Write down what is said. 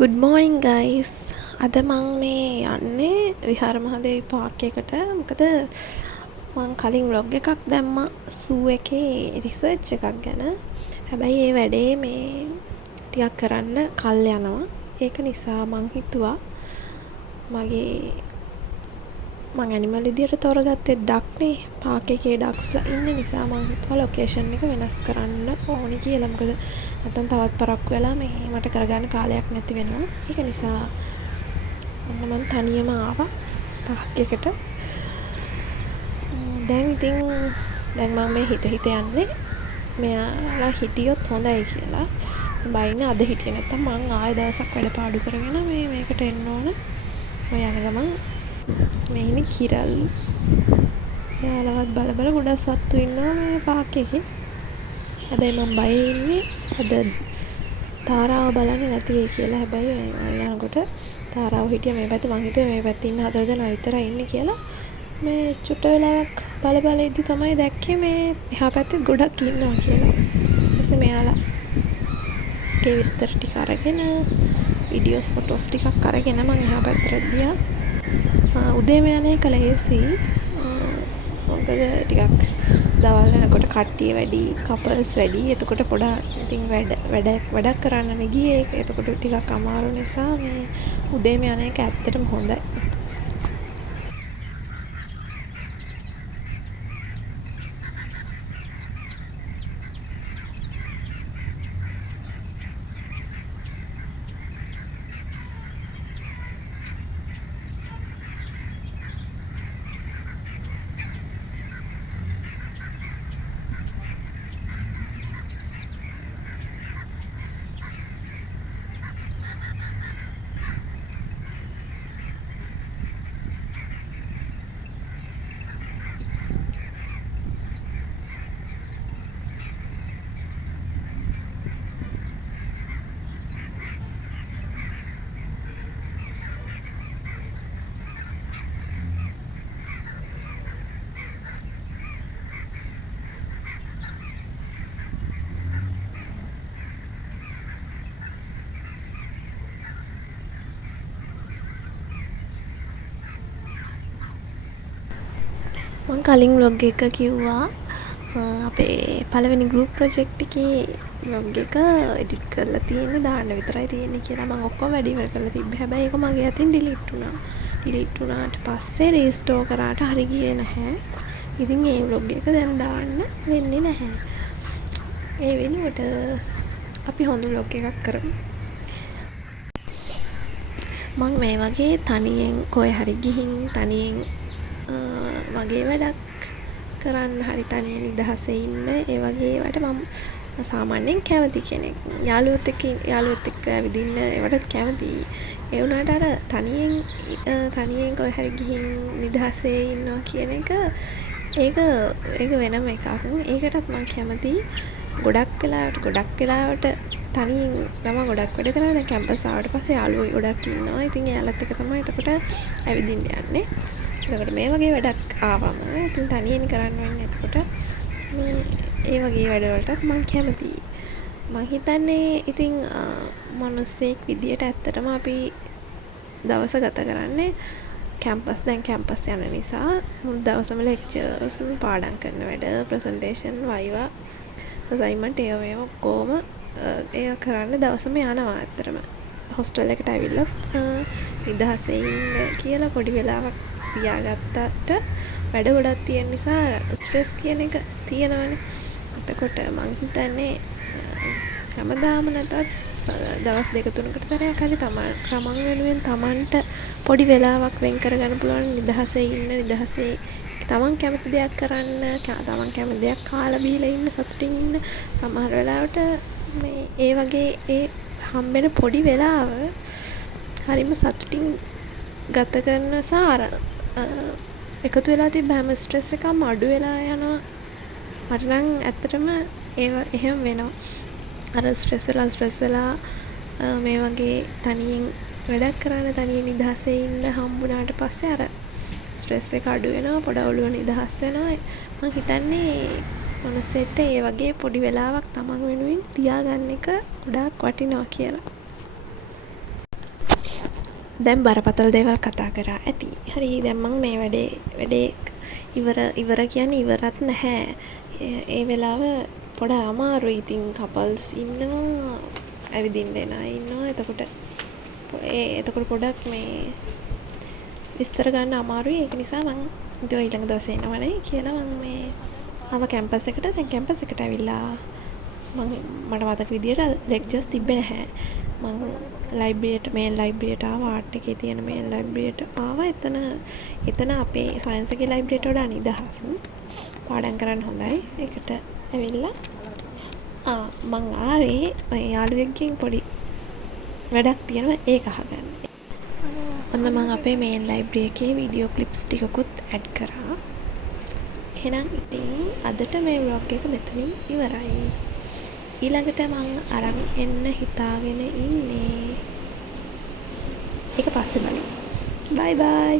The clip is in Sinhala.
good morning guys. අද මං මේ යන්නේ විහාර මහදේවි පාක් එකට. මොකද මං කලින් vlog එකක් දැම්මා සූ එකේ රිසර්ච් එකක් ගැන. හැබැයි ඒ වැඩේ මේ ටිකක් කරන්න කල් යනවා. ඒක නිසා මං හිතුවා මං ඇනිමල් විදියට තෝරගත්තේ ඩක්නේ. පාක් එකේ ඩක්ස්ලා ඉන්න නිසා මං හිතුවා ලොකේෂන් එක වෙනස් කරන්න ඕනි කියලා. මොකද නැත්තම් තවත් පරක්කු වෙලා මේ මට කරගන්න කාලයක් නැති වෙනවා. ඒක නිසා මම තනියම ආවා පාක් එකට. දැන් මම මේ හිත යන්නේ මෙයාලා හිටියොත් හොඳයි කියලා. බයින්න අද හිටියේ නැත්තම් මං ආයෙ දවසක් වැඩ පාඩු කරගෙන මේකට එන්න ඕන. ඔය යන ගමන් මේ ඉන්නේ කිරල්. යාළුවත් බල ගොඩක් සත්තු ඉන්නවා මේ පාක් එකේ. හැබැයි මම බයේ ඉන්නේ අද තාරාව බලන්න නැති වෙයි කියලා. හැබැයි යනකොට තාරාව හිටියා මේ පැත්තේ. මං හිතුවේ මේ පැත්තේ ඉන්න 4 දෙනා විතරයි ඉන්නේ කියලා. මේ චුට්ට වෙලාවක් බල ඉද්දි තමයි දැක්කේ මේ එහා පැත්තේ ගොඩක් ඉන්නවා කියලා. ඊපස්සේ මෙයාලාගේ විස්තර ටික අරගෙන වීඩියෝස් ෆොටෝස් ටිකක් අරගෙන මං එහා පැත්තට ගියා. උදේම යන එක ලේසි. මොකද ටිකක් දවල් වෙනකොට කට්ටිය වැඩි, කපල්ස් වැඩි. එතකොට පොඩක් ඉතින් වැඩක් කරන්න ගියේ. එතකොට ටිකක් අමාරු නිසා මේ උදේම යන එක ඇත්තටම හොඳයි. මං කලින් vlog එක කිව්වා අපේ පළවෙනි group project එකේ vlog එක edit කරලා තියෙන්නේ දාන්න විතරයි තියෙන්නේ කියලා. මං ඔක්කොම වැඩ ඉවර කරලා තිබ්බේ. හැබැයි ඒක මගේ අතින් delete වුණා. delete වුණාට පස්සේ restore කරාට හරි ගියේ නැහැ. ඉතින් ඒ vlog එක දැන් දාන්න වෙන්නේ නැහැ. ඒ වෙනුවට අපි හොඳ vlog එකක් කරමු. මං මේ වගේ තනියෙන් කොහේ හරි ගිහින් තනියෙන් මගේ වැඩක් කරන්න හරි තනියෙන් නිදහසේ ඉන්න ඒ වගේ ඒවට මම සාමාන්‍යයෙන් කැමති කෙනෙක්. යාළුවොත් එක්ක ඇවිදින්න ඒවටත් කැමතියි. ඒ වුණාට අර තනියෙන් කොහේ හරි ගිහින් නිදහසේ ඉන්නවා කියන එක ඒක වෙනම එකක්. ඒකටත් මම කැමතියි. ගොඩක් වෙලාවට තනියෙන් තමයි ගොඩක් වැඩ කරන්නේ. දැන් කැම්පස් ආවට පස්සේ යාළුවෝ ගොඩක් ඉන්නවා. ඉතින් එයාලත් එක්ක තමයි එතකොට ඇවිදින්න යන්නේ. එතකොට මේ වගේ වැඩක් ආවම ඉතින් තනියෙන් කරන්න වෙන්නේ. එතකොට ඒ වගේ වැඩවලටත් මම කැමතියි. මම හිතන්නේ ඉතින් මිනිස්සෙක් විදියට ඇත්තටම අපි දවස ගත කරන්නේ කැම්පස් යන නිසා මුළු දවසම ලෙක්චර්ස්, පාඩම් කරන වැඩ, ප්‍රසන්ටේෂන්, වයිවා, අසයින්මන්ට් ඒවා ඔක්කොම ඒවා කරන්න දවසම යනවා ඇත්තටම. හොස්ටල් එකට ඇවිල්ලා නිදහසේ ඉන්න කියලා පොඩි වෙලාවක් තියාගත්තට වැඩ ගොඩක් තියෙන නිසා ස්ට්‍රෙස් කියන එක තියෙනවනේ. එතකොට මං හිතන්නේ හැමදාම නැතත් දවස් 2-3කට සැරයක් හරි තමන් වෙනුවෙන් තමන්ට පොඩි වෙලාවක් වෙන් කරගන්න පුළුවන්. නිදහසේ තමන් කැමති දෙයක් කරන්න, තමන් කැමති දෙයක් කාලා බීලා ඉන්න, සතුටින් ඉන්න. සමහර වෙලාවට මේ ඒ වගේ ඒ හම්බෙන පොඩි වෙලාව හරිම සතුටින් ගත කරන සාර එකතු වෙලා තිබ්බ හැම ස්ට්‍රෙස් එකක්ම අඩු වෙලා යනවා. මට නම් ඇත්තටම එහෙම වෙනවා. අර ස්ට්‍රෙස් වෙලා මේ වගේ තනියෙන් වැඩක් කරන්න, තනියෙන් නිදහසේ ඉන්න හම්බුනාට පස්සේ අර ස්ට්‍රෙස් එක අඩු වෙනවා. පොඩ ඔළුව නිදහස් වෙනවා. මම හිතන්නේ මොනසෙට ඒ වගේ පොඩි වෙලාවක් තමන් වෙනුවෙන් තියාගන්න එක ගොඩාක් වටිනවා කියලා. දැන් බරපතල දේවල් කතා කරා ඇති. හරි දැන් මං මේ වැඩේ ඉවර කියන්නේ ඉවරත් නැහැ. ඒ වෙලාව පොඩ අමාරුයි. ඉතින් කපල්ස් ඉන්නවා, ඇවිදින්න එන අය ඉන්නවා. එතකොට පොඩක් මේ විස්තර ගන්න අමාරුයි. ඒක නිසා මං ඊළඟ දවසේ එනවනේ කියලා මං මේ ආව කැම්පස් එකට. දැන් කැම්පස් එකට ඇවිල්ලා මට මතක විදියට ලෙක්චර්ස් තිබ්බේ නැහැ. මං මේන් ලයිබ්‍රරියට ආවා. ආර්ට් එකේ තියෙන මේන් ලයිබ්‍රරියට ආවා. එතන අපේ සයන්ස් එකේ ලයිබ්‍රරියට වඩා නිදහස්. පාඩම් කරන්න හොඳයි. ඒකට ඇවිල්ලා මං ආවේ මගේ යාළුවෙක්ගෙන් පොඩි වැඩක් තියෙනවා ඒක අහගන්න. ඔන්න මං අපේ මේන් ලයිබ්‍රරි එකේ වීඩියෝ ක්ලිප්ස් ටිකකුත් ඇඩ් කරා. එහෙනම් ඉතින් අදට මේ ව්ලොග් එක මෙතනින් ඉවරයි. ඊළඟට මං අරන් එන්න හිතාගෙන ඉන්නේ. ඒක පස්සේ බලමු. බයි බයි.